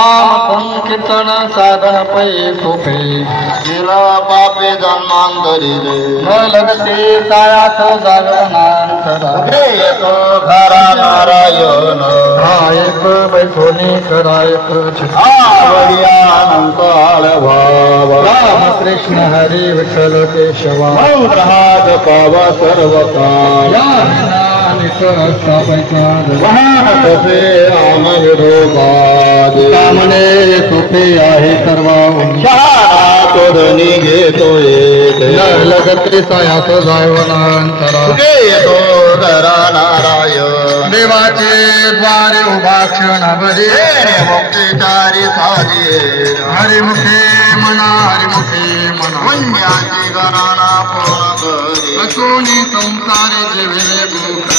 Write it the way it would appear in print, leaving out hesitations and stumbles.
नाम संकीर्तन साधन पै सोपे गेला पापे जन्मांतरी रे न लगते सायास जागरणांतरा येतो घरा नारायण हा एक बैठोनी करायक आवडिया अनंत भाव राम कृष्ण हरी विठ्ठल केशवा मंत्रहात पावा सर्व काळ वाहन तसे आन विरोधाद कामने सुखे आहे सर्व तोडणी घेतो एक लगते सायास जायवनांतरा येतो घरा नारायण देवाचे द्वारे उभा क्षणभरी मुक्तिचारी साधी हरिमुखे म्हणा हरिमुखे म्हणा पुण्याची गणना पूर्ण करी असोनी संसारे जीविले